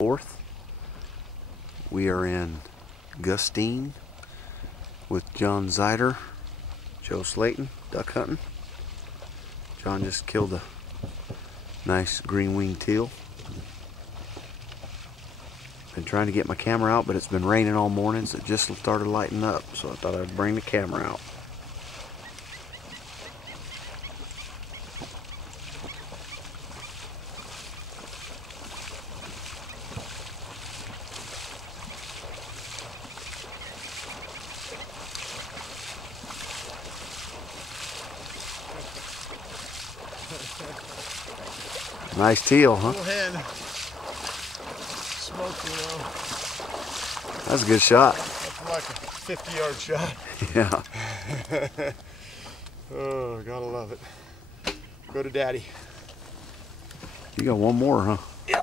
4th. We are in Gustine with John Zeiter, Joe Slaton, duck hunting. John just killed a nice green-winged teal. Been trying to get my camera out, but it's been raining all morning, so it just started lighting up, so I thought I'd bring the camera out. Nice teal, huh? Little hen. Smoked me though. That's a good shot. That's like a 50-yard shot. Yeah. Oh, gotta love it. Go to daddy. You got one more, huh? Yeah.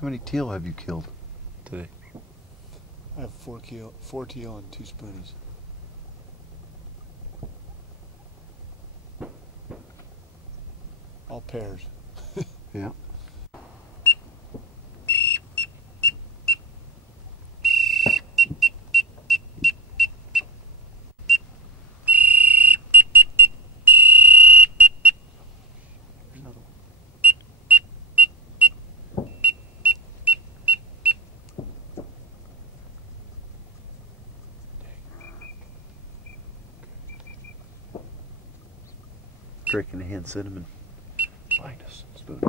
How many teal have you killed today? I have four teal and 2 spoonies. All pairs. Yeah. Drinking the hand cinnamon finest spoon.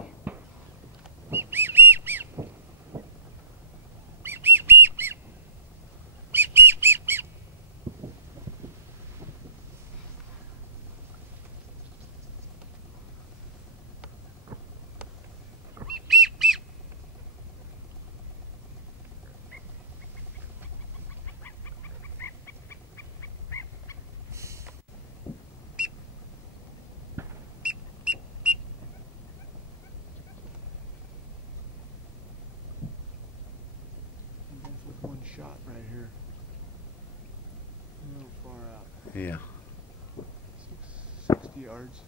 One shot right here. A little far out. Yeah. 60 yards.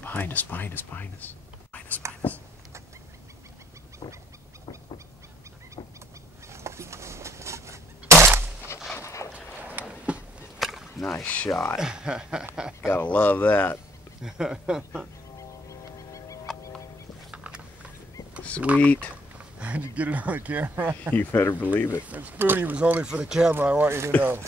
Behind us, behind us, behind us. Behind us, behind us. Nice shot. Gotta love that. Sweet. Did you get it on the camera? You better believe it. That spoonie was only for the camera, I want you to know.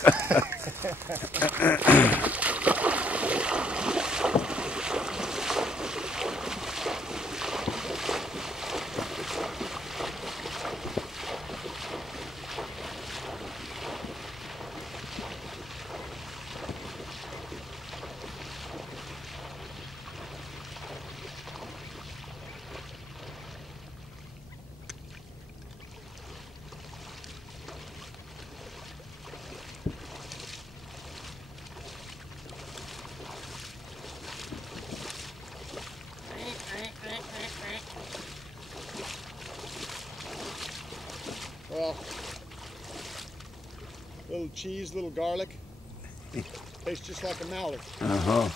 Well, little cheese, little garlic. Tastes just like a mallard. Uh-huh.